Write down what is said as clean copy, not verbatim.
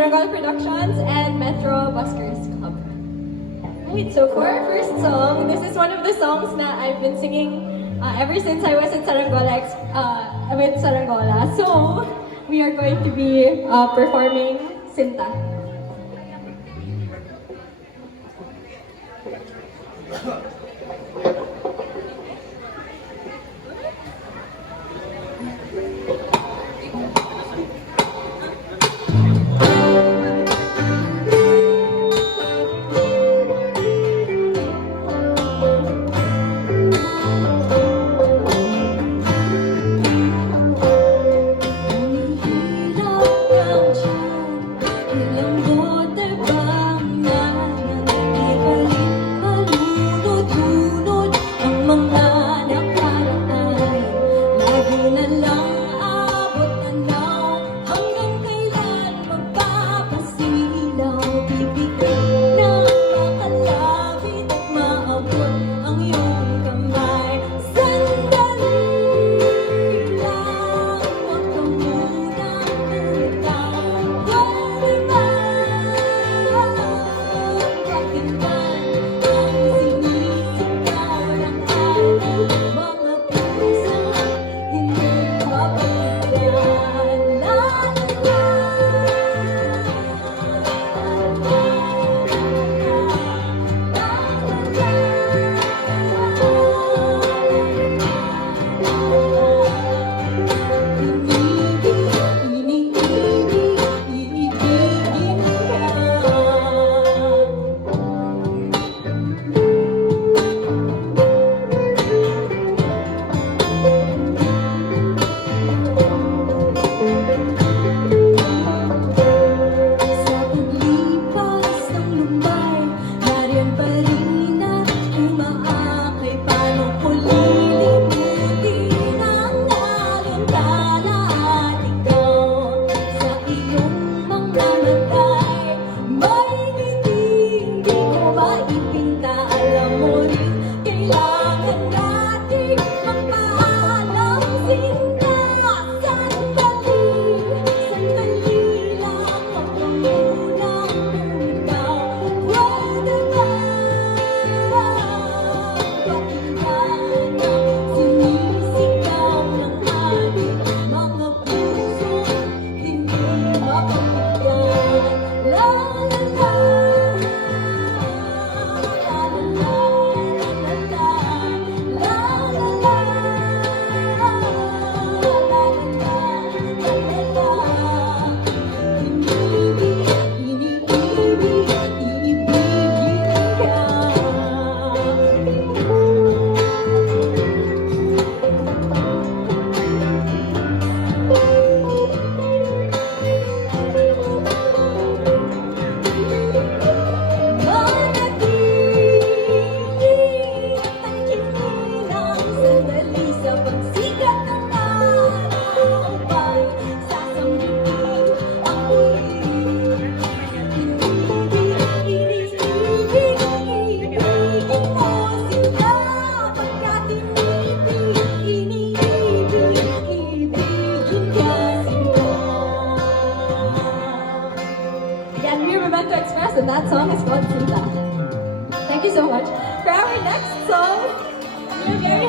Saranggola Productions and Metro Buskers Club. Right, so for our first song, this is one of the songs that I've been singing ever since I was in Saranggola, with Saranggola. So we are going to be performing Sinta. Again, we were meant to express, and that song is called Sinta. Thank you so much. For our next song, we're very